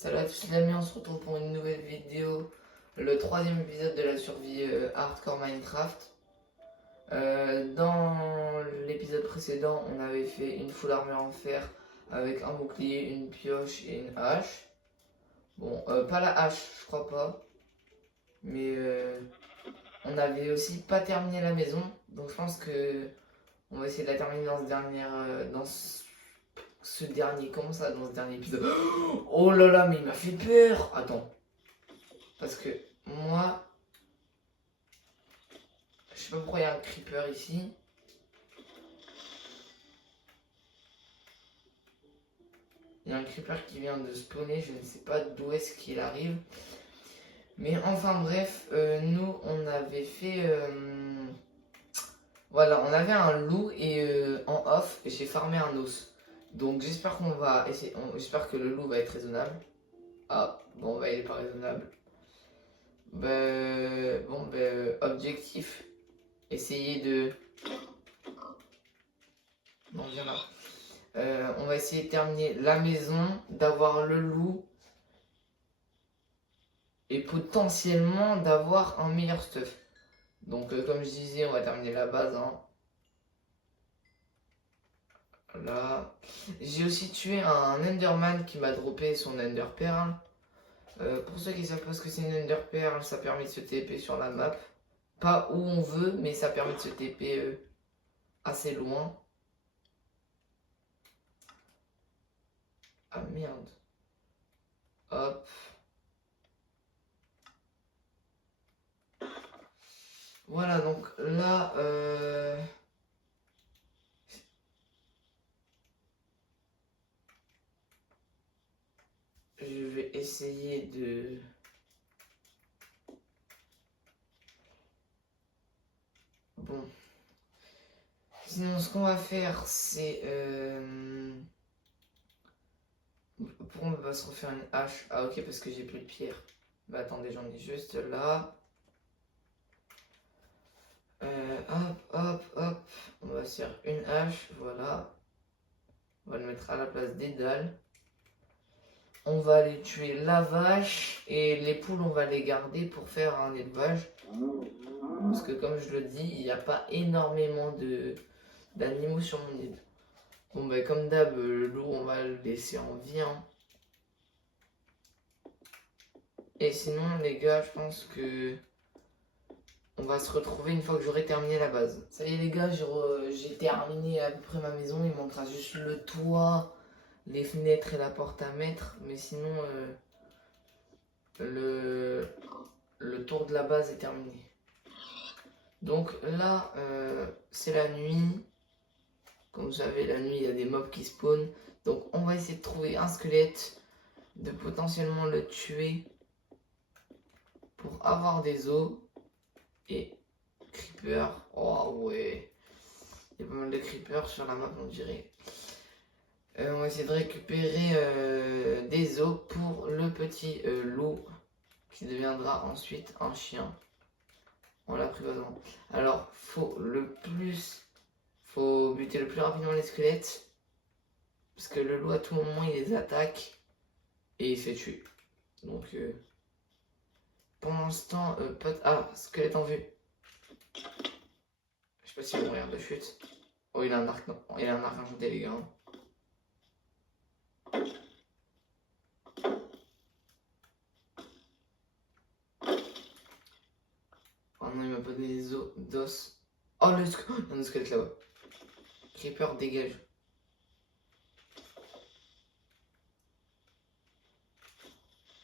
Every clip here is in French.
Salut à tous les amis, on se retrouve pour une nouvelle vidéo, le troisième épisode de la survie hardcore Minecraft. Dans l'épisode précédent, on avait fait une full armure en fer avec un bouclier, une pioche et une hache. Bon, pas la hache, je crois pas, mais on avait aussi pas terminé la maison, donc je pense que on va essayer de la terminer dans ce dernier, comment ça, dans ce dernier épisode. Oh là là, mais il m'a fait peur. Attends. Parce que moi, je sais pas pourquoi il y a un creeper ici. Il y a un creeper qui vient de spawner, je ne sais pas d'où est-ce qu'il arrive. Mais enfin bref, nous on avait fait... voilà, on avait un loup et en off, j'ai farmé un os. Donc j'espère qu'on va essayer, j'espère que le loup va être raisonnable. Ah, bon bah il est pas raisonnable. Objectif, essayer de... Non, viens là. On va essayer de terminer la maison, d'avoir le loup et potentiellement d'avoir un meilleur stuff. Donc comme je disais, on va terminer la base. Hein. Là. J'ai aussi tué un Enderman qui m'a droppé son Ender Pearl. Pour ceux qui savent pas ce que c'est une Ender Pearl, ça permet de se TP sur la map. Pas où on veut, mais ça permet de se TP assez loin. Ah merde. Hop. Voilà, donc là, je vais essayer de... Bon. Sinon, ce qu'on va faire, c'est... Pourquoi on va se refaire une hache? Ah ok, parce que j'ai plus de pierre. Bah attendez, j'en ai juste là. Hop. On va se faire une hache, voilà. On va le mettre à la place des dalles. On va aller tuer la vache et les poules, on va les garder pour faire un élevage. Parce que comme je le dis, il n'y a pas énormément d'animaux sur mon île. Bon bah comme d'hab, le loup, on va le laisser en vie. Hein. Et sinon les gars, je pense que... on va se retrouver une fois que j'aurai terminé la base. Ça y est les gars, j'ai terminé à peu près ma maison. Il manquera juste le toit, les fenêtres et la porte à mettre. Mais sinon, le tour de la base est terminé. Donc là, c'est la nuit. Comme vous savez, la nuit, il y a des mobs qui spawnent. Donc on va essayer de trouver un squelette, de potentiellement le tuer pour avoir des os. Et creeper, oh ouais. Il y a pas mal de creepers sur la map, on dirait. On va essayer de récupérer des os pour le petit loup qui deviendra ensuite un chien en l'apprivoisant. Alors, faut buter le plus rapidement les squelettes parce que le loup à tout moment il les attaque et il se fait tuer. Donc, pour l'instant, squelette en vue. Je sais pas si on regarde de chute. Oh, il a un arc, non. Il a un arc enchanté, les gars. Oh non, il m'a pas donné des os d'os. Oh, il y a un squelette là-bas. Creeper, dégage.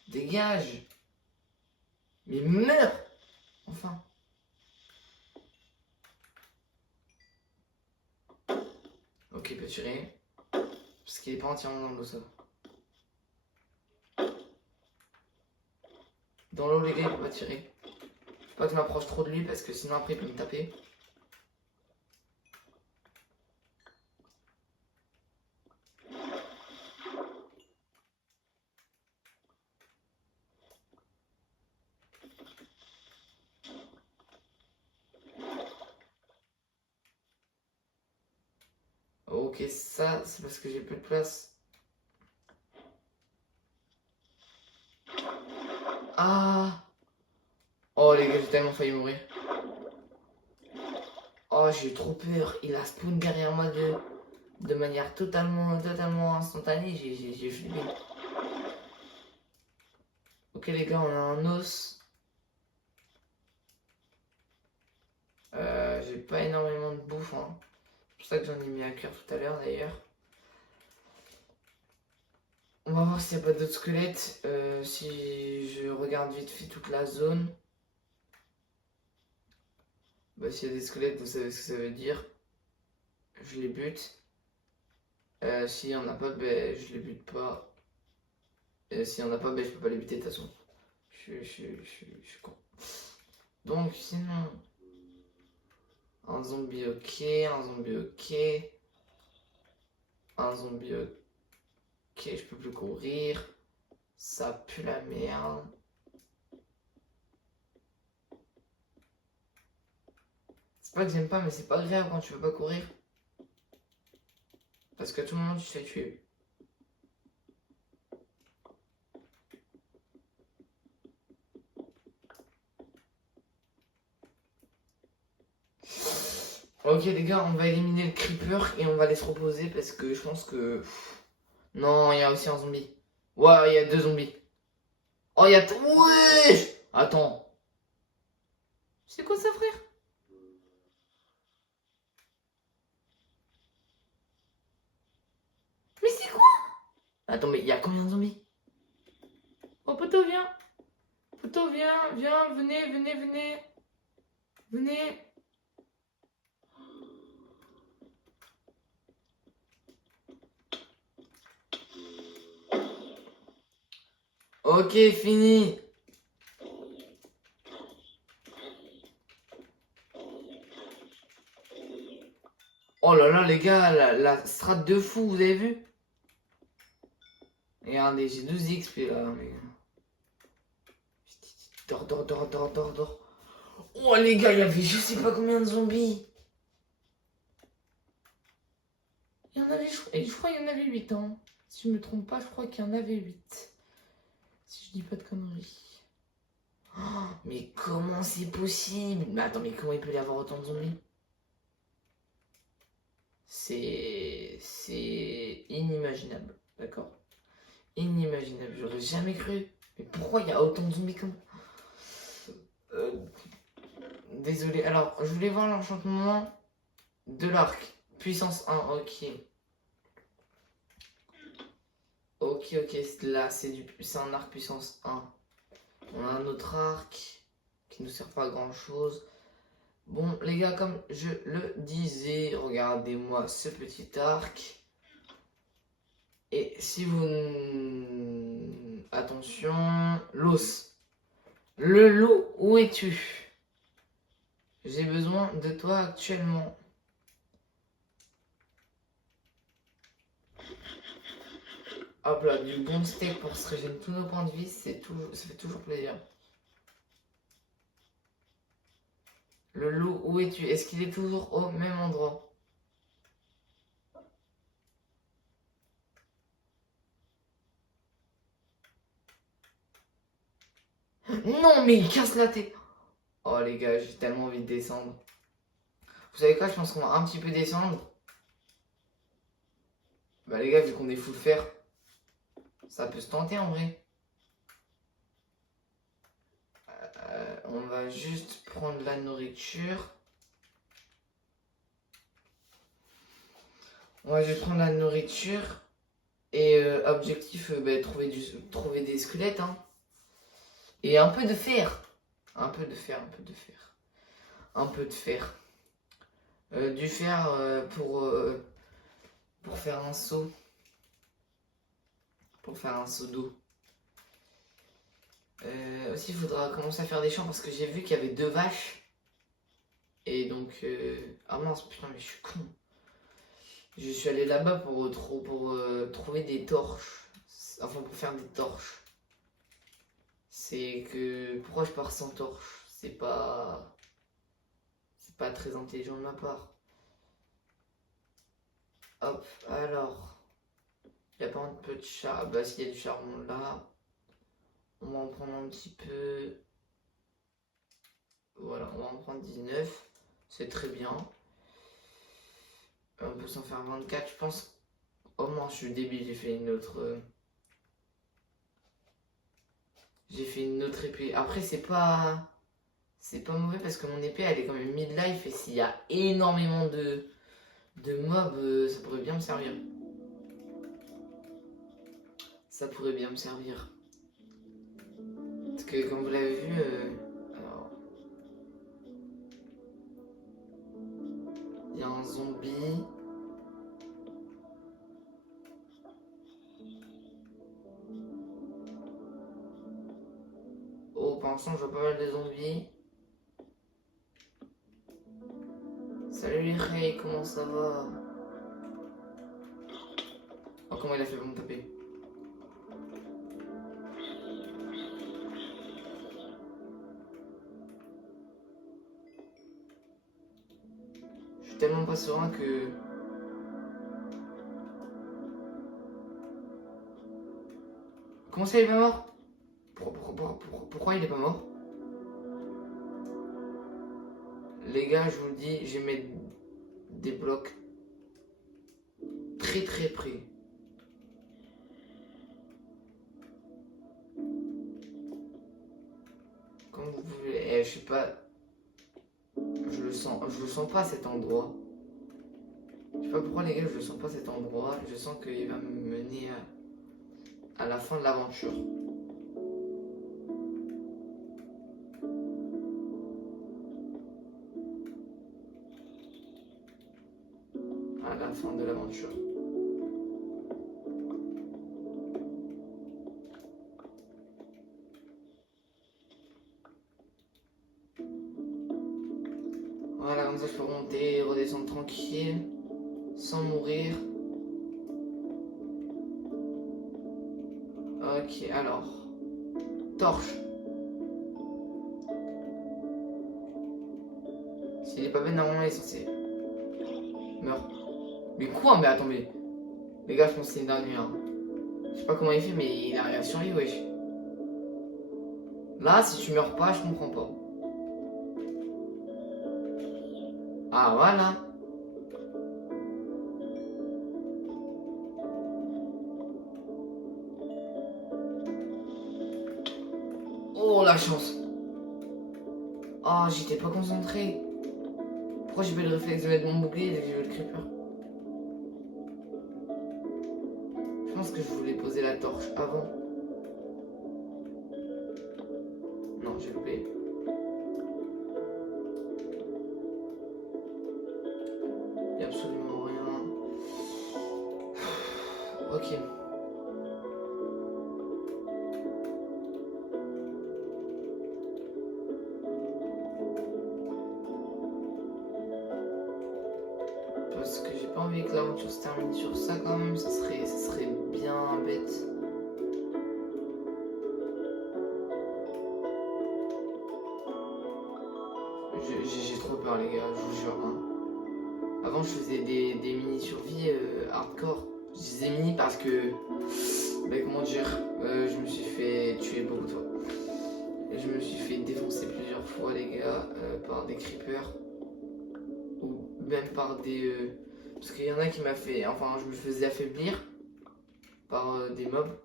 Dégage. Mais meurs. Enfin. Ok, il peut tirer. Parce qu'il est pas entièrement dans l'eau, ça va. Dans l'eau, les gars, il peut pas tirer. Faut pas que je m'approche trop de lui parce que sinon après il peut me taper. Ok, ça, c'est parce que j'ai plus de place. Ah. Oh les gars, j'ai tellement failli mourir. Oh, j'ai eu trop peur. Il a spawn derrière moi de manière totalement instantanée. J'ai flippé. Ok les gars, on a un os. J'ai pas énormément de bouffe. Hein. C'est pour ça que j'en ai mis à cœur tout à l'heure d'ailleurs. On va voir s'il n'y a pas d'autres squelettes. Si je regarde vite fait toute la zone. Bah, s'il y a des squelettes, vous savez ce que ça veut dire. Je les bute. S'il n'y en a pas, ben, je les bute pas. S'il n'y en a pas, ben, je peux pas les buter de toute façon. Je suis con. Donc, sinon. Un zombie ok, un zombie ok. Un zombie ok, je peux plus courir. Ça pue la merde. C'est pas que j'aime pas, mais c'est pas grave quand tu veux pas courir. Parce qu'à tout moment, tu te fais tuer. Ok les gars, on va éliminer le creeper et on va aller se reposer parce que je pense que... Non, il y a aussi un zombie. Ouais, il y a 2 zombies. Oh, il y a... Ouais. Attends. C'est quoi ça, frère? Mais c'est quoi? Attends, mais il y a combien de zombies? Oh, poteau, viens. Poteau, viens, venez. Venez. Ok, fini. Oh là là, les gars, la strat de fou, vous avez vu? Regardez, j'ai 12 XP là, les gars. Dors. Oh les gars, il y avait je sais pas combien de zombies. Il y en avait, je crois qu'il y en avait 8, hein. Si je me trompe pas, je crois qu'il y en avait 8. Si je dis pas de conneries. Oh, mais comment c'est possible? Mais attends, mais comment il peut y avoir autant de zombies? C'est inimaginable, d'accord? Inimaginable, j'aurais jamais cru. Mais pourquoi il y a autant de zombies comme... Euh, Désolé, alors je voulais voir l'enchantement de l'arc. Puissance 1, ok. Ok, là c'est un arc puissance 1. On a un autre arc qui nous sert pas à grand chose. Bon les gars, comme je le disais, regardez-moi ce petit arc. Et si vous... Attention, l'os. Le loup, où es-tu? J'ai besoin de toi actuellement. Hop là, du bon steak pour se régénérer tous nos points de vie, ça fait toujours plaisir. Le loup, où es-tu? Est-ce qu'il est toujours au même endroit? Non, mais il casse la tête. Oh les gars, j'ai tellement envie de descendre. Vous savez quoi, je pense qu'on va un petit peu descendre. Bah les gars, vu qu'on est full fer, ça peut se tenter en vrai. On va juste prendre la nourriture. On va juste prendre la nourriture. Et objectif, bah, trouver des squelettes. Hein. Et un peu de fer. Un peu de fer. Du fer pour faire un seau. Pour faire un seau d'eau. Aussi, il faudra commencer à faire des champs parce que j'ai vu qu'il y avait 2 vaches. Et donc... Ah mince, putain, mais je suis con. Je suis allé là-bas pour trouver des torches. Enfin, pour faire des torches. C'est que... Pourquoi je pars sans torche? C'est pas très intelligent de ma part. Hop, alors. Il n'y a pas un peu de charbon. Bah, s'il y a du charbon là. On va en en prendre un petit peu. Voilà, on va en prendre 19. C'est très bien. On peut s'en faire 24, je pense. Oh non, je suis débile, j'ai fait une autre. J'ai fait une autre épée. Après, c'est pas. C'est pas mauvais parce que mon épée elle est quand même mid-life et s'il y a énormément de mobs, ça pourrait bien me servir. Ça pourrait bien me servir. Parce que comme vous l'avez vu, alors, il y a un zombie. Oh, pour l'instant, je vois pas mal de zombies. Salut les Ray, comment ça va? Oh, comment il a fait pour me taper? Je suis tellement pas serein que... Comment ça, il est pas mort? Pourquoi il est pas mort? Les gars, je vous le dis, je vais mettre des blocs très très près. Comme vous pouvez... je sais pas... Je le sens pas cet endroit. Je sais pas pourquoi les gars, je le sens pas cet endroit. Je sens qu'il va me mener à la fin de l'aventure. À la fin de l'aventure. Voilà, comme ça je peux remonter, redescendre tranquille, sans mourir. Ok, alors. Torche. S'il est pas bête, normalement il est censé. Meurt. Mais quoi? Mais attends, mais. Les gars, je pense que c'est une dinguerie. Hein. Je sais pas comment il fait, mais il arrive à survivre, wesh. Là, si tu meurs pas, je comprends pas. Ah, voilà. Oh, la chance. Oh, j'étais pas concentré. Pourquoi j'ai pas eu le réflexe de mettre mon bouclier dès que j'ai vu le creeper? Je pense que je voulais poser la torche avant. Non, j'ai loupé. Il y a absolument rien. Ok. Parce que j'ai pas envie que l'aventure se termine sur ça quand même, ça serait bien bête. J'ai trop peur les gars, je vous jure. Hein. Avant je faisais des mini-survies hardcore. Je disais mini parce que, bah, comment dire, je me suis fait tuer beaucoup de fois. Je me suis fait défoncer plusieurs fois les gars par des creepers. Ou même par des... parce qu'il y en a qui m'a fait... Enfin, je me faisais affaiblir par des mobs.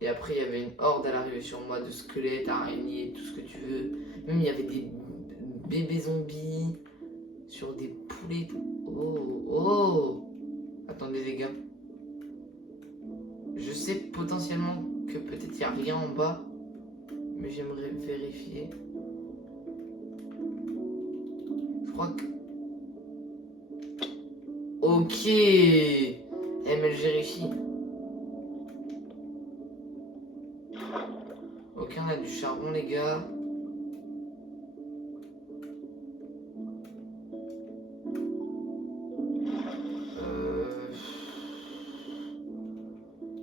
Et après, il y avait une horde à l'arrivée sur moi de squelettes, araignées, tout ce que tu veux. Même il y avait des bébés zombies sur des poulets. Oh, oh! Attendez les gars. Je sais potentiellement que peut-être il n'y a rien en bas. Mais j'aimerais vérifier. Je crois que... Ok! ML vérifie. Ok, on a du charbon les gars.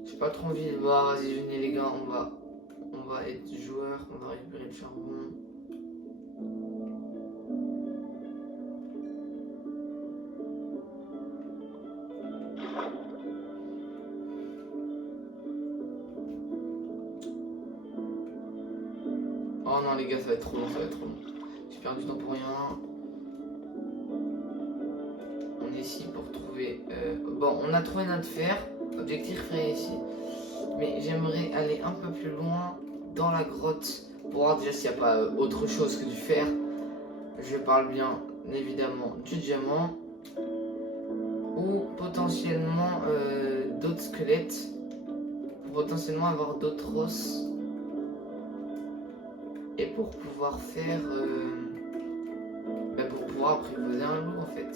J'ai pas trop envie de voir. Vas-y, venez les gars, on va être joueurs, on va récupérer le charbon. Oh non les gars, ça va être trop long, ça va être trop long. J'ai perdu du temps pour rien. On est ici pour trouver... Bon, on a trouvé notre fer. Objectif réussi. Mais j'aimerais aller un peu plus loin dans la grotte pour voir déjà s'il n'y a pas autre chose que du fer. Je parle bien évidemment du diamant. Ou potentiellement d'autres squelettes. Pour potentiellement avoir d'autres os. Et pour pouvoir faire... pour pouvoir apprivoiser un loup en fait.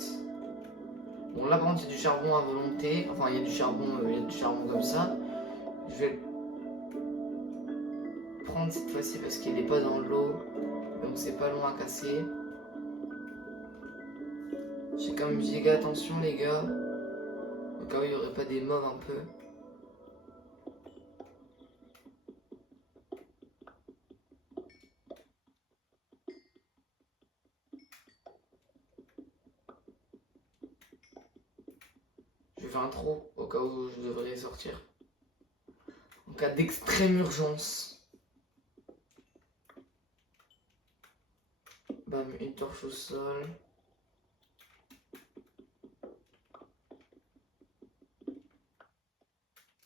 Bon là par contre il y a du charbon à volonté. Enfin il y a du charbon comme ça. Je vais le prendre cette fois-ci parce qu'il n'est pas dans l'eau. Donc c'est pas long à casser. J'ai quand même giga attention les gars. Au cas où il n'y aurait pas des mobs un peu. Je vais faire un trou au cas où je devrais sortir. En cas d'extrême urgence. Bam, une torche au sol.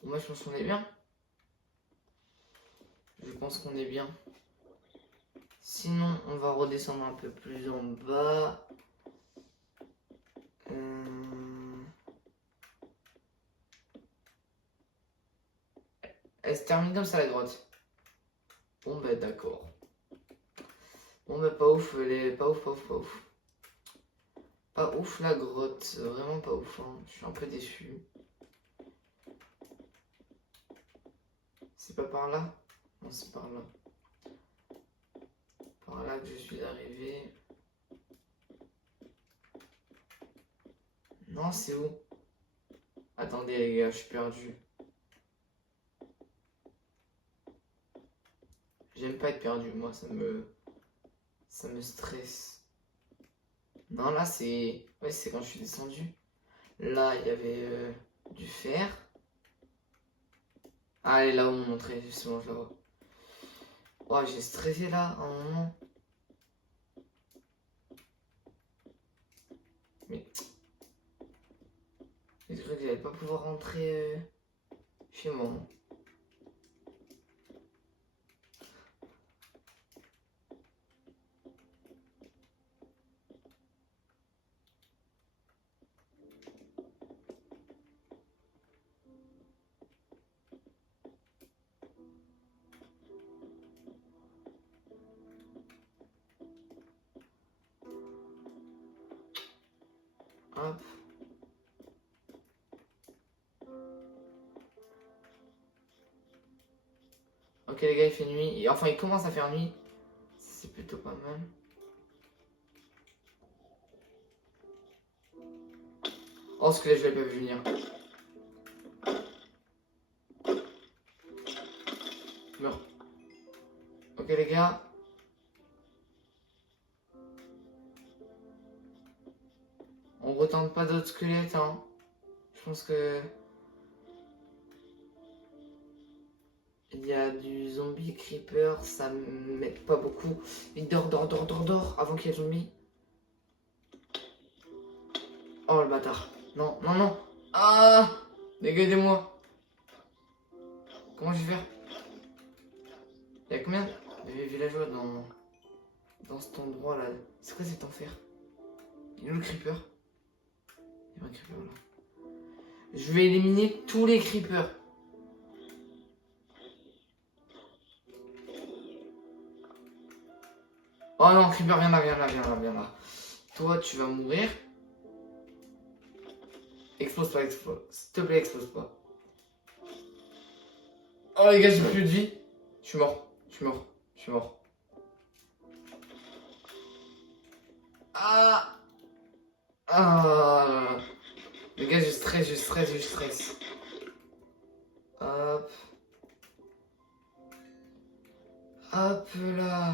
Moi je pense qu'on est bien. Je pense qu'on est bien. Sinon on va redescendre un peu plus en bas. Elle se termine comme ça la grotte. Bon bah d'accord. Bon bah pas ouf, pas ouf, pas ouf, pas ouf. Pas ouf la grotte, vraiment pas ouf, hein. Je suis un peu déçu. C'est pas par là? Non c'est par là. Par là que je suis arrivé. Non c'est où? Attendez les gars, je suis perdu. J'aime pas être perdu, moi ça me stresse. Non là c'est... Ouais c'est quand je suis descendu. Là il y avait du fer. Ah elle est là où on montrait, justement je la vois. Oh j'ai stressé là à un moment. Mais... J'ai cru que j'allais pas pouvoir rentrer chez moi. Hop. Ok les gars il fait nuit. Enfin il commence à faire nuit. C'est plutôt pas mal. Oh ce que là je l'ai pas vu venir. Meurs. Ok les gars. On retente pas d'autres squelettes hein. Je pense que... Il y a du zombie creeper, ça m'aide pas beaucoup. Il dort, avant qu'il y ait zombie. Oh le bâtard. Non, non, non. Ah! Les gars, aidez-moi. Comment je vais faire? Il y a combien de villageois dans cet endroit là? C'est quoi cet enfer? Il est où le creeper? Il y a un creeper là. Je vais éliminer tous les creepers. Oh non, creeper, viens là, viens là, viens là, viens là. Toi, tu vas mourir. Explose pas, explose. S'il te plaît, explose pas. Oh les gars, j'ai plus de vie. Je suis mort, je suis mort, je suis mort. Ah! Ah! Les gars, je stresse, je stresse, je stresse. Hop. Hop là.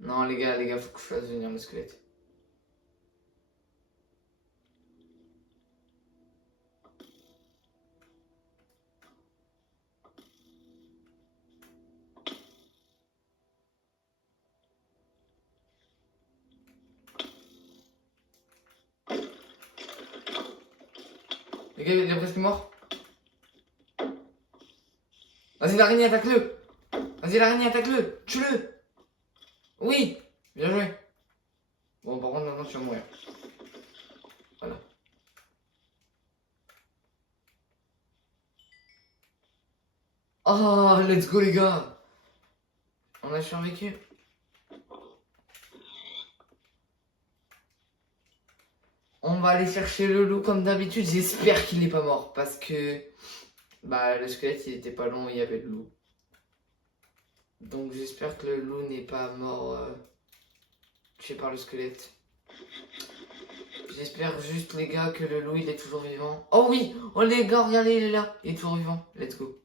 Non, les gars, faut que je fasse venir le squelette. Le gars, il est presque mort. Vas-y, l'araignée, attaque-le. Vas-y, l'araignée, attaque-le. Tue-le. Oui. Bien joué. Bon, par contre, maintenant, tu vas mourir. Voilà. Oh, let's go, les gars. On a survécu. On va aller chercher le loup comme d'habitude. J'espère qu'il n'est pas mort. Parce que bah, le squelette, il était pas long, il y avait le loup. Donc j'espère que le loup n'est pas mort tué par le squelette. J'espère juste, les gars, que le loup, il est toujours vivant. Oh oui. Oh les gars, regardez, il est là. Il est toujours vivant. Let's go.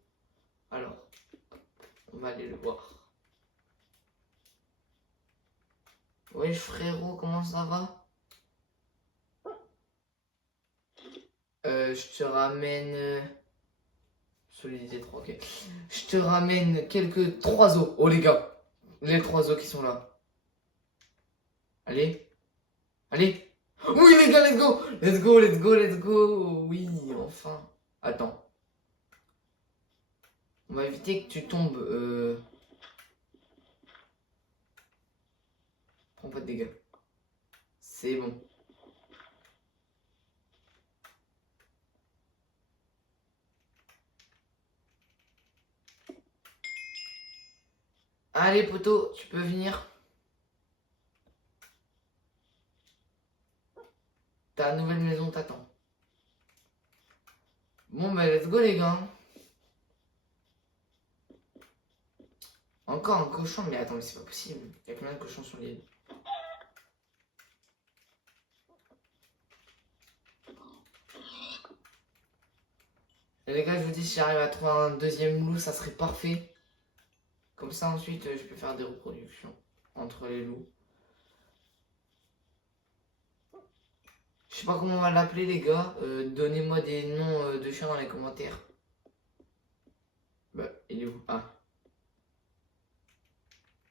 Alors, on va aller le voir. Wesh frérot, comment ça va? Je te ramène... Solidité 3, ok. Je te ramène quelques 3 os. Oh les gars, les 3 os qui sont là. Allez. Allez. Oui les gars, let's go. Let's go, let's go, let's go. Oui, enfin. Attends. On va éviter que tu tombes. Prends pas de dégâts. C'est bon. Allez poteau, tu peux venir. Ta nouvelle maison t'attend. Bon bah let's go les gars. Encore un cochon, mais attends, mais c'est pas possible. Il y a combien de cochons sur l'île? Et les gars, je vous dis, si j'arrive à trouver un deuxième loup, ça serait parfait. Comme ça, ensuite, je peux faire des reproductions entre les loups. Je sais pas comment on va l'appeler, les gars. Donnez-moi des noms de chiens dans les commentaires. Bah, il est où? Ah.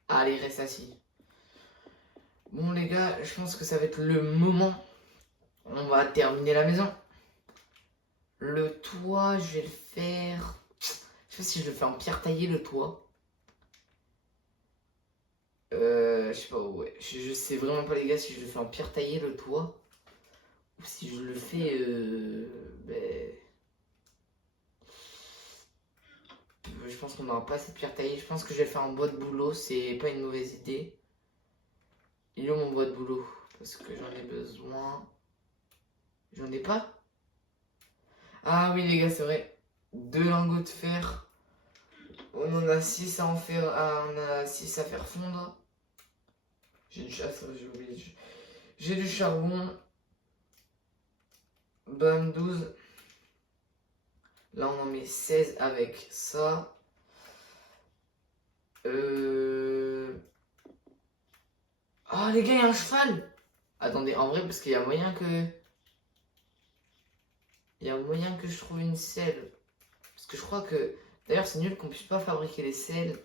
Allez, reste assis. Bon, les gars, je pense que ça va être le moment. On va terminer la maison. Le toit, je vais le faire... Je sais pas si je le fais en pierre taillée, le toit. Je sais pas, ouais. Je sais vraiment pas, les gars, si je le fais en pierre taillée, le toit. Ou si je le fais... je pense qu'on n'aura pas assez de pierre taillée. Je pense que je vais le faire en bois de bouleau. C'est pas une mauvaise idée. Il est où mon bois de bouleau? Parce que j'en ai besoin. J'en ai pas? Ah oui, les gars, c'est vrai. 2 lingots de fer. On en a 6 à en faire. Ah, on a 6 à faire fondre. J'ai du chasse, j'ai oublié. J'ai du charbon. Bam, 12. Là, on en met 16 avec ça. Ah, les gars, il y a un cheval! Attendez, en vrai, parce qu'il y a moyen que... Il y a moyen que je trouve une selle. Parce que je crois que... D'ailleurs, c'est nul qu'on puisse pas fabriquer les selles.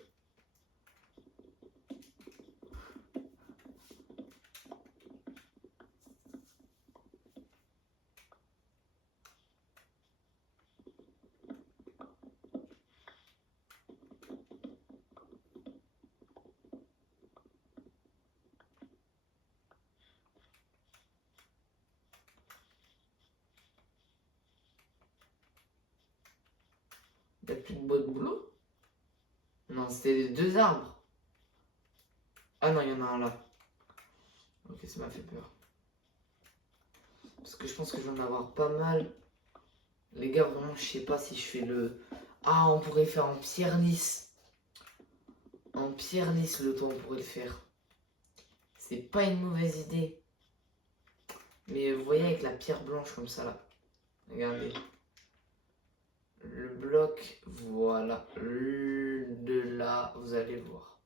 Il n'y a plus de bois de boulot? Non, c'était les 2 arbres. Ah non, il y en a un là. Ok, ça m'a fait peur. Parce que je pense que je vais en avoir pas mal. Les gars, vraiment, je sais pas si je fais le... Ah, on pourrait faire en pierre lisse. En pierre lisse, le toit, on pourrait le faire. C'est pas une mauvaise idée. Mais vous voyez, avec la pierre blanche comme ça, là. Regardez. Le bloc, voilà. De là, vous allez voir.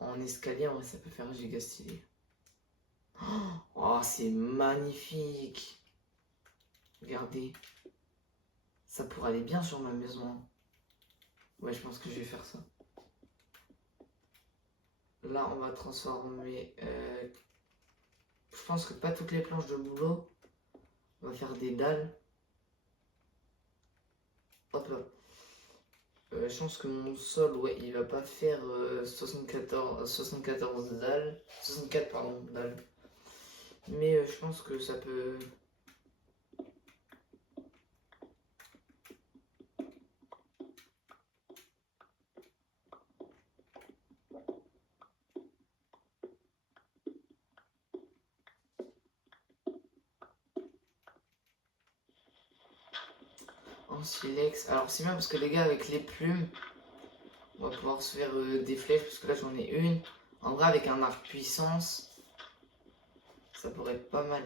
En escalier, en vrai, ça peut faire giga stylé. Oh, c'est magnifique. Regardez. Ça pourrait aller bien sur ma maison. Ouais, je pense que je vais faire ça. Là, on va transformer... Je pense que pas toutes les planches de boulot. On va faire des dalles. hop là. Je pense que mon sol, ouais, il va pas faire 74 dalles. 64, pardon, dalles. Mais je pense que ça peut... En silex. Alors c'est bien parce que les gars, avec les plumes, on va pouvoir se faire des flèches. Parce que là, j'en ai une. En vrai, avec un arc puissance, ça pourrait être pas mal.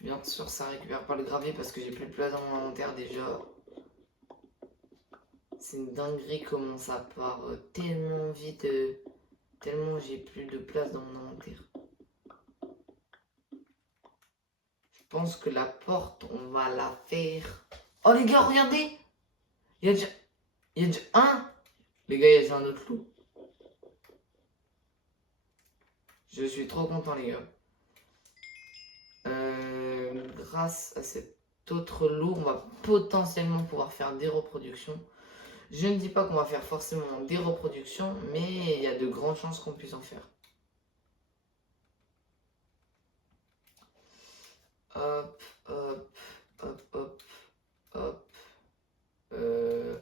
Bien sûr, ça récupère pas le gravier parce que j'ai plus de place dans mon inventaire déjà. C'est une dinguerie comment ça part tellement vite, tellement j'ai plus de place dans mon inventaire. Je pense que la porte, on va la faire. Oh les gars, regardez! Il y a déjà un! Les gars, il y a déjà un autre loup. Je suis trop content les gars. Grâce à cet autre loup, on va potentiellement pouvoir faire des reproductions. Je ne dis pas qu'on va faire forcément des reproductions, mais il y a de grandes chances qu'on puisse en faire. Hop, hop, hop, hop, hop,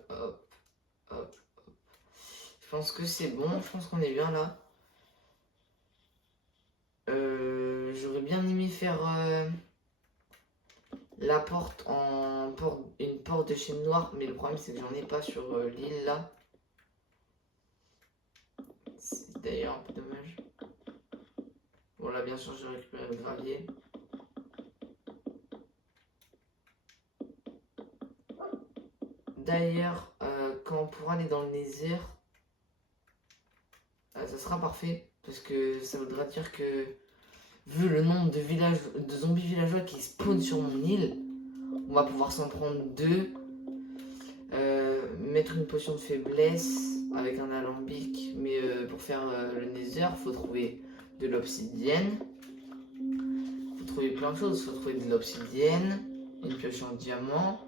hop, hop. Je pense que c'est bon, je pense qu'on est bien là. J'aurais bien aimé faire la porte en une porte de chaîne noire, mais le problème c'est que j'en ai pas sur l'île là. C'est d'ailleurs un peu dommage. Bon là bien sûr j'ai récupéré le gravier. D'ailleurs quand on pourra aller dans le Nether, ça sera parfait parce que ça voudra dire que vu le nombre de zombies villageois qui spawnent sur mon île, on va pouvoir s'en prendre deux. Mettre une potion de faiblesse avec un alambic, mais pour faire le nether, faut trouver de l'obsidienne. Faut trouver plein de choses. Faut trouver de l'obsidienne, une pioche en diamant.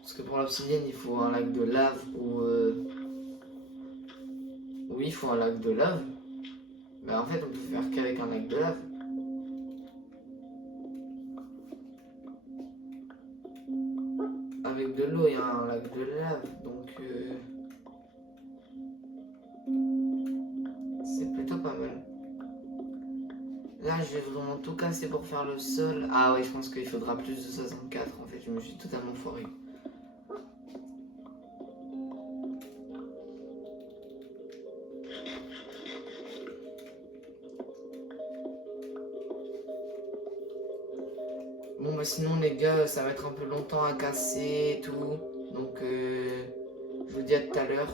Parce que pour l'obsidienne, il faut un lac de lave ou. Oui, il faut un lac de lave. Mais en fait, on peut faire qu'avec un lac de lave. Avec de l'eau, il y a un lac de lave. Donc. C'est plutôt pas mal. Là, je vais vraiment tout casser pour faire le sol. Ah ouais, je pense qu'il faudra plus de 64. En fait, je me suis totalement foiré. Bon, bah sinon, les gars, ça va être un peu longtemps à casser et tout. Donc, je vous dis à tout à l'heure.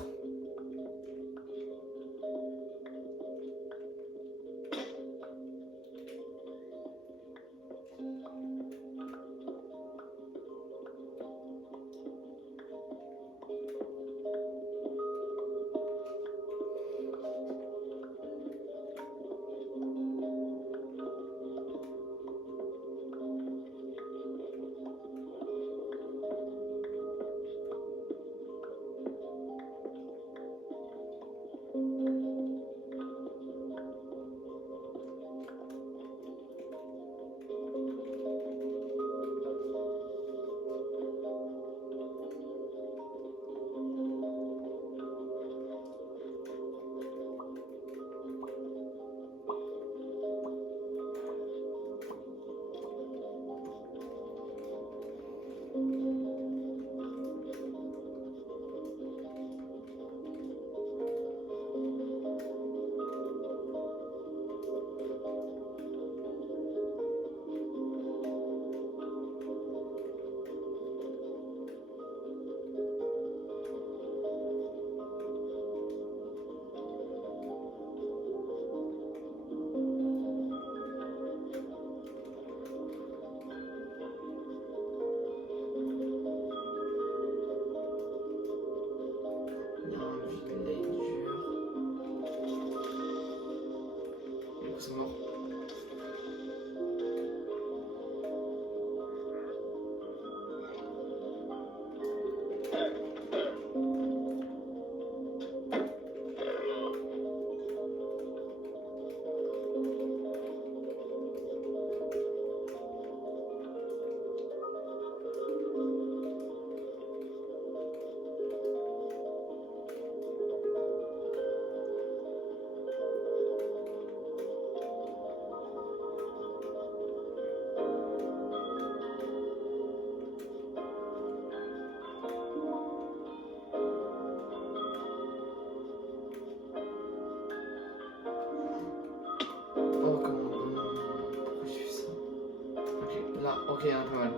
Ok, un peu mal.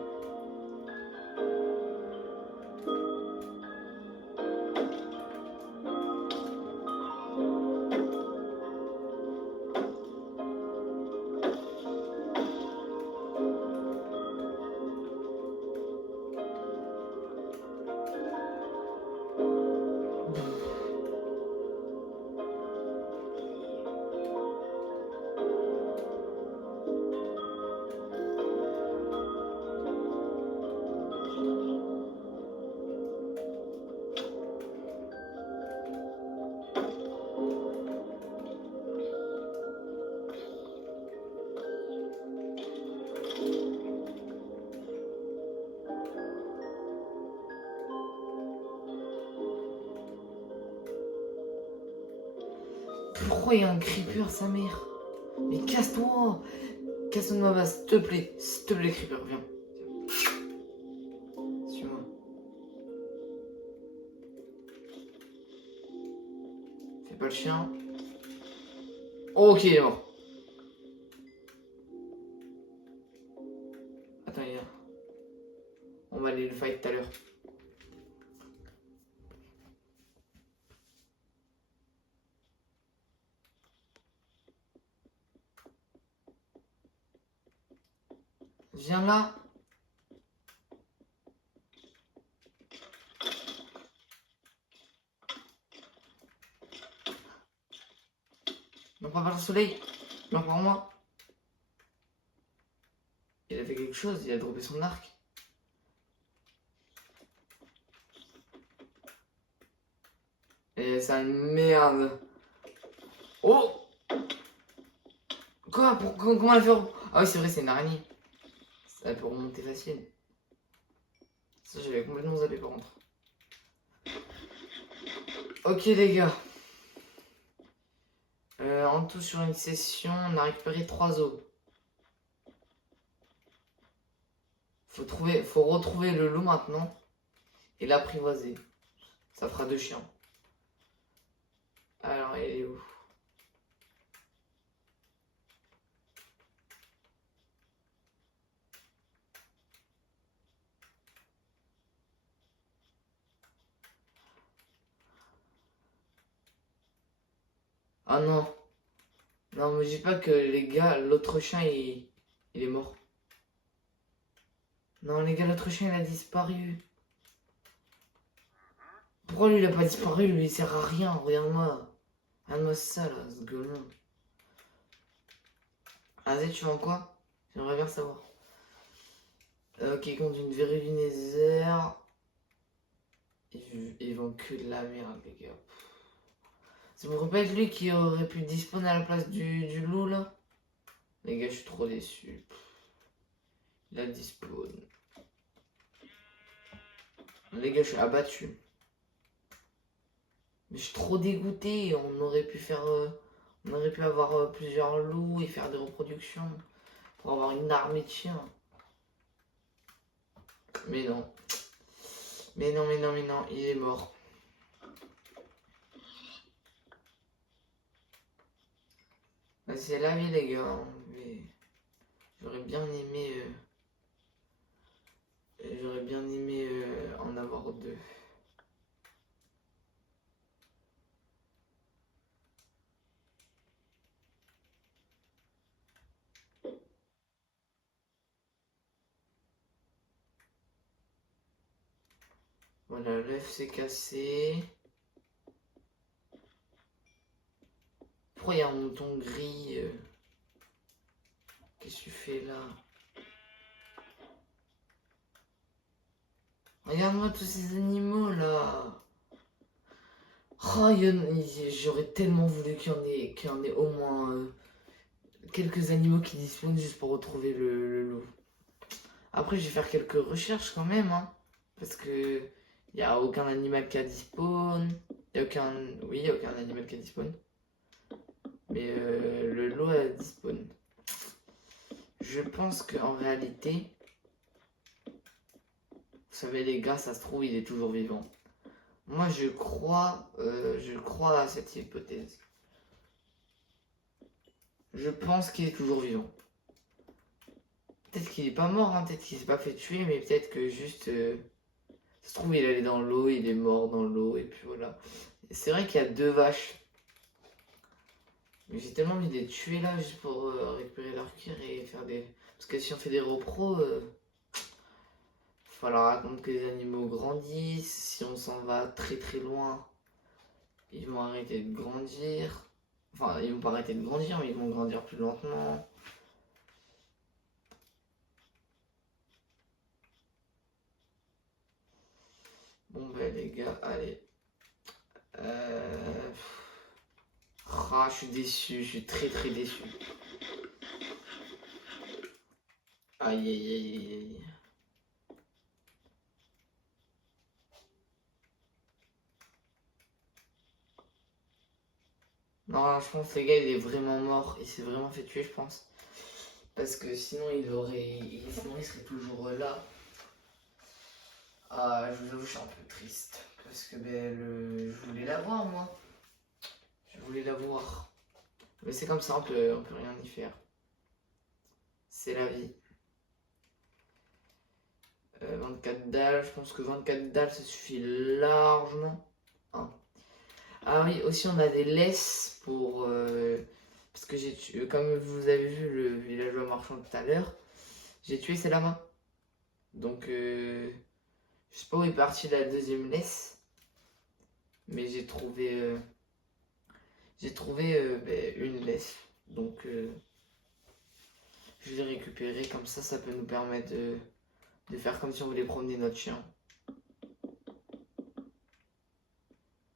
Pourquoi il y a un creeper, sa mère? Mais casse-toi! Casse-toi de ma base, s'il te plaît. S'il te plaît, creeper, viens. Suis-moi. Fais pas le chien. Ok, il est mort. Attends, il est là. On va aller le fight tout à l'heure. Viens là. Non, pas par le soleil. Non, par moi. Il a fait quelque chose, il a droppé son arc. Et c'est une merde. Oh! Quoi? Comment elle fait? Ah oui, c'est vrai, c'est une araignée. Ça peut remonter facile. Ça, j'avais complètement zappé par contre. Ok, les gars. En tout, sur une session, on a récupéré 3 os. Faut retrouver le loup maintenant et l'apprivoiser. Ça fera 2 chiens. Alors, il est où? Ah non. Non, me dis pas que les gars, l'autre chien, il est mort. Non, les gars, l'autre chien, il a disparu. Pourquoi lui, il a pas disparu? Lui, il sert à rien. Regarde-moi. Regarde-moi ça, là, ce gueulin. Vas-y, tu vends quoi? J'aimerais bien savoir. Ok, compte une verrue du Nether. Ils vendent que de la merde, les gars. Ça pourrait pas être lui qui aurait pu disposer à la place du loup, là? Les gars, je suis trop déçu. Il a dispawn. Les gars, je suis abattu. Mais je suis trop dégoûté. On aurait pu faire. On aurait pu avoir plusieurs loups et faire des reproductions. Pour avoir une armée de chiens. Mais non. Mais non, mais non, mais non. Il est mort. Bah, c'est la vie, les gars. Hein, mais j'aurais bien aimé. J'aurais bien aimé en avoir 2. Voilà, l'œuf s'est cassé. Pourquoi il y a un mouton gris Qu'est-ce que tu fais là? Regarde-moi tous ces animaux là. Oh, j'aurais tellement voulu qu'il y en ait au moins quelques animaux qui disposent juste pour retrouver le loup. Après, je vais faire quelques recherches quand même, hein, parce que il n'y a aucun animal qui a dispawn. Il y a aucun, oui, y a aucun animal qui a dispawn. Mais le loup a dispawn. Je pense qu'en réalité, vous savez les gars, ça se trouve, il est toujours vivant. Moi, je crois à cette hypothèse. Je pense qu'il est toujours vivant. Peut-être qu'il est pas mort, hein, peut-être qu'il s'est pas fait tuer, mais peut-être que juste. Ça se trouve, il allait dans l'eau, il est mort dans l'eau, et puis voilà. C'est vrai qu'il y a 2 vaches. Mais j'ai tellement envie de les tuer là, juste pour récupérer leur cuir et faire des. Parce que si on fait des repros, il va falloir attendre que les animaux grandissent. Si on s'en va très très loin, ils vont arrêter de grandir. Enfin, ils vont pas arrêter de grandir, mais ils vont grandir plus lentement. Bon ben les gars, allez. Euh... Ah, je suis déçu, je suis très très déçu. Aïe aïe aïe aïe aïe. Non, je pense que le gars il est vraiment mort. Il s'est vraiment fait tuer, je pense. Parce que sinon sinon il serait toujours là. Ah, je vous avoue, je suis un peu triste. Parce que je voulais la voir, moi. Je voulais la voir. Mais c'est comme ça, on peut rien y faire. C'est la vie. 24 dalles, je pense que 24 dalles, ça suffit largement. Hein. Ah oui, aussi on a des laisses pour... parce que j'ai tué, comme vous avez vu le villageois marchand tout à l'heure, j'ai tué ses lamas. Donc, je sais pas où est partie la deuxième laisse, mais j'ai trouvé une laisse. Donc, je l'ai récupérée, comme ça peut nous permettre de faire comme si on voulait promener notre chien.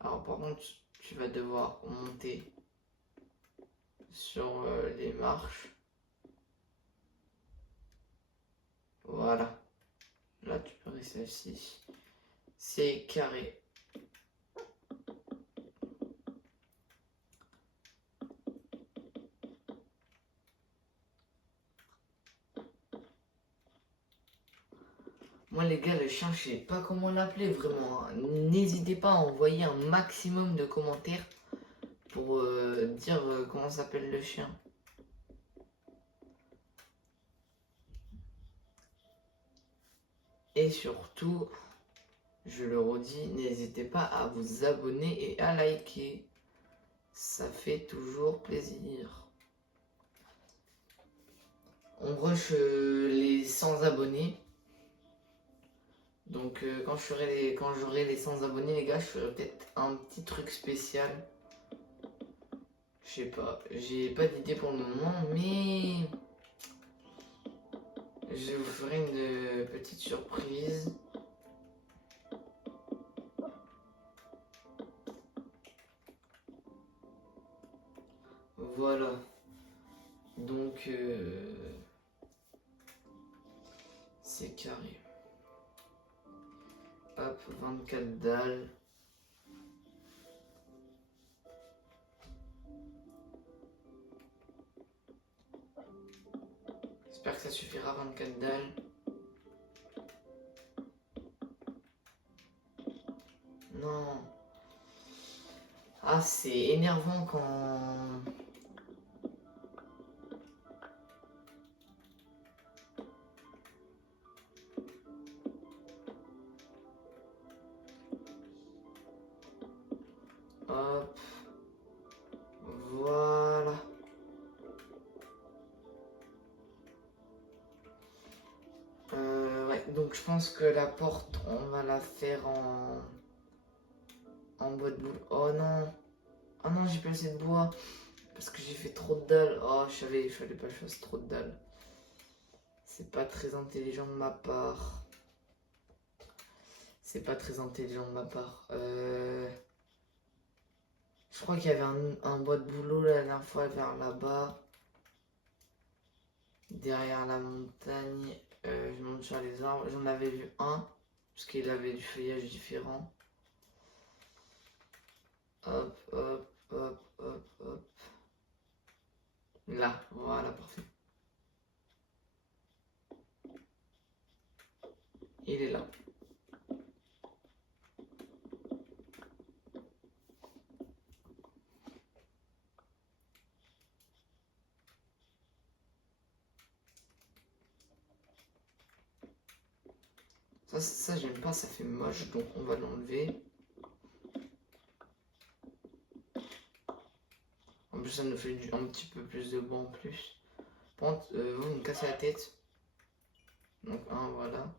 Alors, par contre, tu vas devoir monter sur les marches. Voilà. Là, tu peux rester assis. C'est carré. Moi, les gars, le chien, je sais pas comment l'appeler vraiment. Hein. N'hésitez pas à envoyer un maximum de commentaires pour dire comment s'appelle le chien. Et surtout, je le redis, n'hésitez pas à vous abonner et à liker. Ça fait toujours plaisir. On rush les 100 abonnés. Donc quand j'aurai les 100 abonnés, les gars, je ferai peut-être un petit truc spécial. Je sais pas, j'ai pas d'idée pour le moment, mais je vous ferai une petite surprise. Voilà. Donc c'est carré. Hop, 24 dalles. J'espère que ça suffira, 24 dalles. Non. Ah, c'est énervant quand... Hop. Voilà. Ouais, donc je pense que la porte, on va la faire en bois de boule. Oh non. Oh non, j'ai pas assez de bois. Parce que j'ai fait trop de dalles. Oh, je savais, il fallait pas que je fasse trop de dalles. C'est pas très intelligent de ma part. C'est pas très intelligent de ma part. Je crois qu'il y avait un bois de boulot la dernière fois vers là-bas. Derrière la montagne. Je monte sur les arbres. J'en avais vu un. Parce qu'il avait du feuillage différent. Hop, hop, hop, hop, hop. Là, voilà, parfait. Il est là. Ça j'aime pas, ça fait moche, donc on va l'enlever. En plus, ça nous fait un petit peu plus de bois en plus. Par contre, vous me cassez la tête. Donc, un, voilà.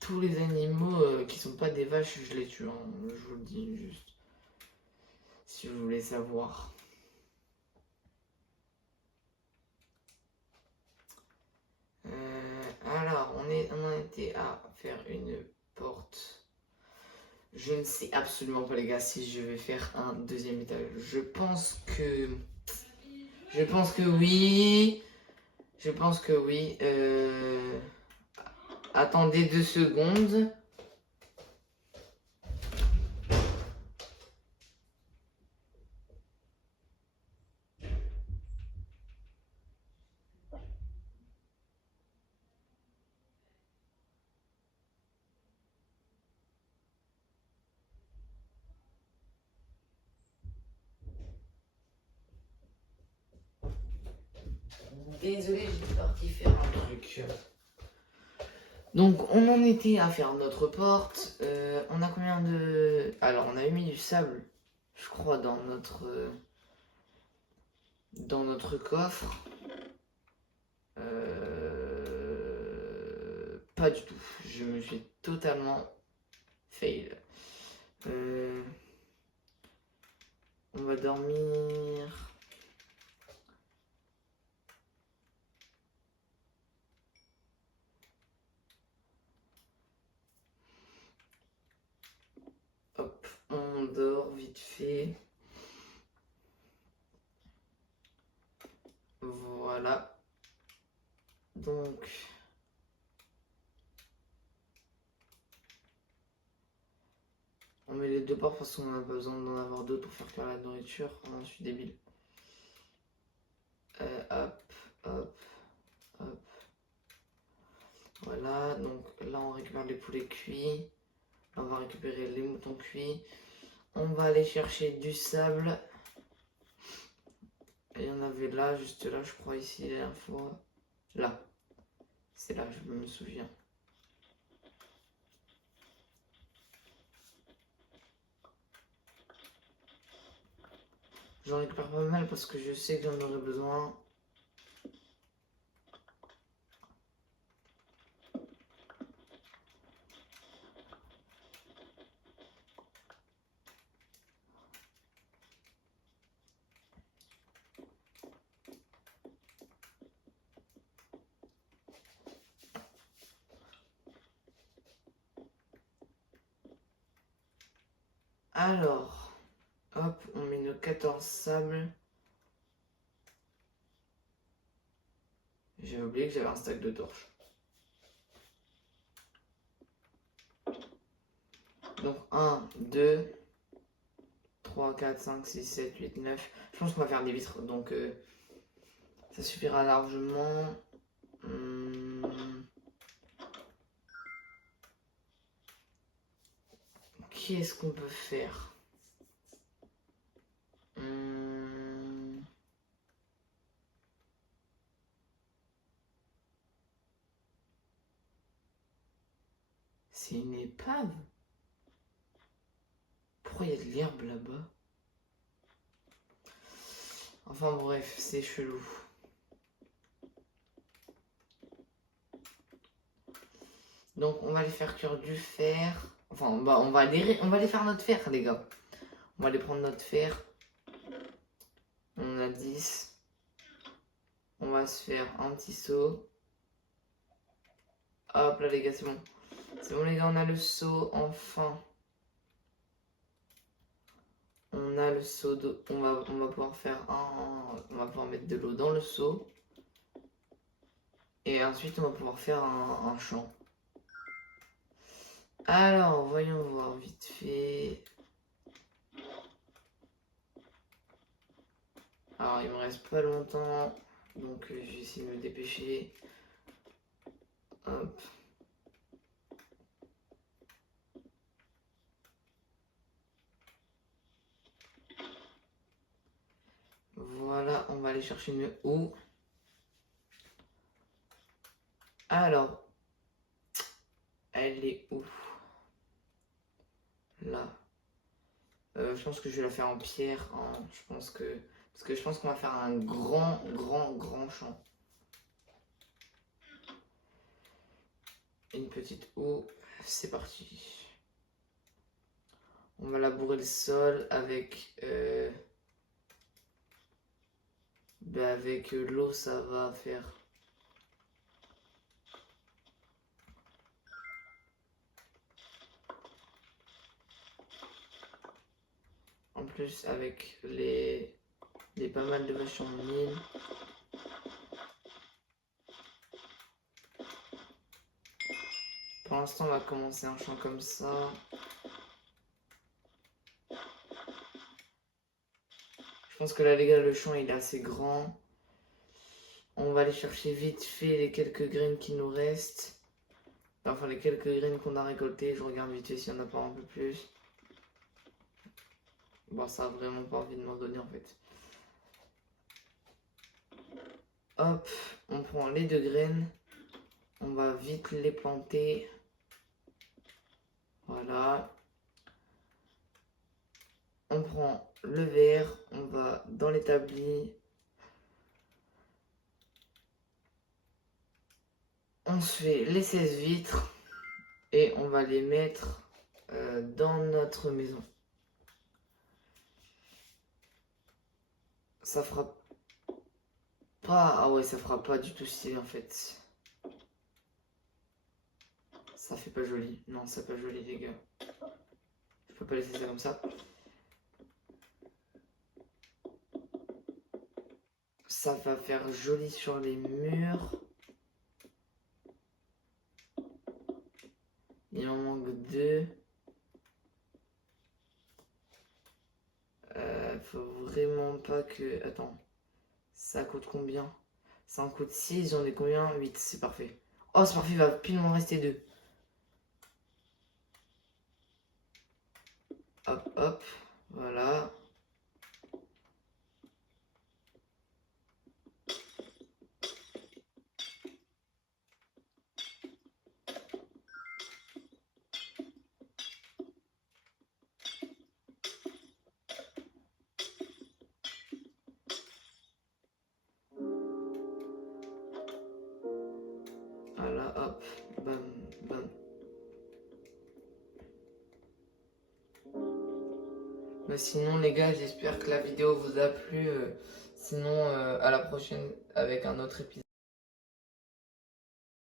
Tous les animaux qui sont pas des vaches, je les tue. Hein. Je vous le dis juste. Si vous voulez savoir. Alors, on en était à faire une porte. Je ne sais absolument pas, les gars, si je vais faire un deuxième étage. Je pense que oui. Je pense que oui. Attendez 2 secondes. Désolé, j'étais parti faire un truc. Donc, on en était à faire notre porte. On a combien de... Alors, on a mis du sable, je crois, dans notre coffre. Pas du tout. Je me suis totalement fail. On va dormir. Hop, on dort vite fait. Voilà. Donc... On met les 2 portes parce qu'on n'a pas besoin d'en avoir 2 pour faire cuire la nourriture. Oh, je suis débile. Hop, hop, hop. Voilà, donc là on récupère les poulets cuits. Là on va récupérer les moutons cuits. On va aller chercher du sable. Et il y en avait là, juste là, je crois, ici, la dernière fois. Là. C'est là, je me souviens. J'en récupère pas mal parce que je sais que j'en aurai besoin. Alors, hop, on met nos 14 sables. J'ai oublié que j'avais un stack de torches. Donc 1, 2, 3, 4, 5, 6, 7, 8, 9. Je pense qu'on va faire des vitres, donc ça suffira largement. Qu'est-ce qu'on peut faire? C'est une épave? Pourquoi il y a de l'herbe là-bas? Enfin bref, c'est chelou. Donc on va aller faire cuire du fer. Enfin, on va aller faire notre fer, les gars. On va aller prendre notre fer. On a 10. On va se faire un petit seau. Hop là les gars, c'est bon. C'est bon les gars, on a le seau, enfin. On a le seau d'eau. On va pouvoir faire on va pouvoir mettre de l'eau dans le seau. Et ensuite on va pouvoir faire un champ. Alors, voyons voir vite fait. Alors, il me reste pas longtemps. Donc, je vais essayer de me dépêcher. Hop. Voilà, on va aller chercher une houe. Alors, elle est où? Là. Je pense que je vais la faire en pierre. Hein. Parce que je pense qu'on va faire un grand champ. Une petite eau. C'est parti. On va labourer le sol avec l'eau, ça va faire. En plus, avec les pas mal de vaches en mine. Pour l'instant, on va commencer un champ comme ça. Je pense que là, les gars, le champ il est assez grand. On va aller chercher vite fait les quelques graines qui nous restent. Enfin, les quelques graines qu'on a récoltées. Je regarde vite fait s'il n'y en a pas un peu plus. Bon, ça a vraiment pas envie de m'en donner en fait. Hop, on prend les 2 graines. On va vite les planter. Voilà. On prend le verre, on va dans l'établi. On se fait les 16 vitres et on va les mettre dans notre maison. Ça fera pas... Ah ouais, ça fera pas du tout stylé en fait. Ça fait pas joli. Non, ça fait pas joli les gars. Je peux pas laisser ça comme ça. Ça va faire joli sur les murs. Il en manque 2. Faut vraiment pas que... Attends. Ça coûte combien? Ça en coûte 6, j'en ai combien? 8, c'est parfait. Oh, c'est parfait, il va pile m'en rester 2. Hop, hop, voilà. Voilà, hop, bam, bam. Mais sinon les gars, j'espère que la vidéo vous a plu. Sinon, à la prochaine avec un autre épisode.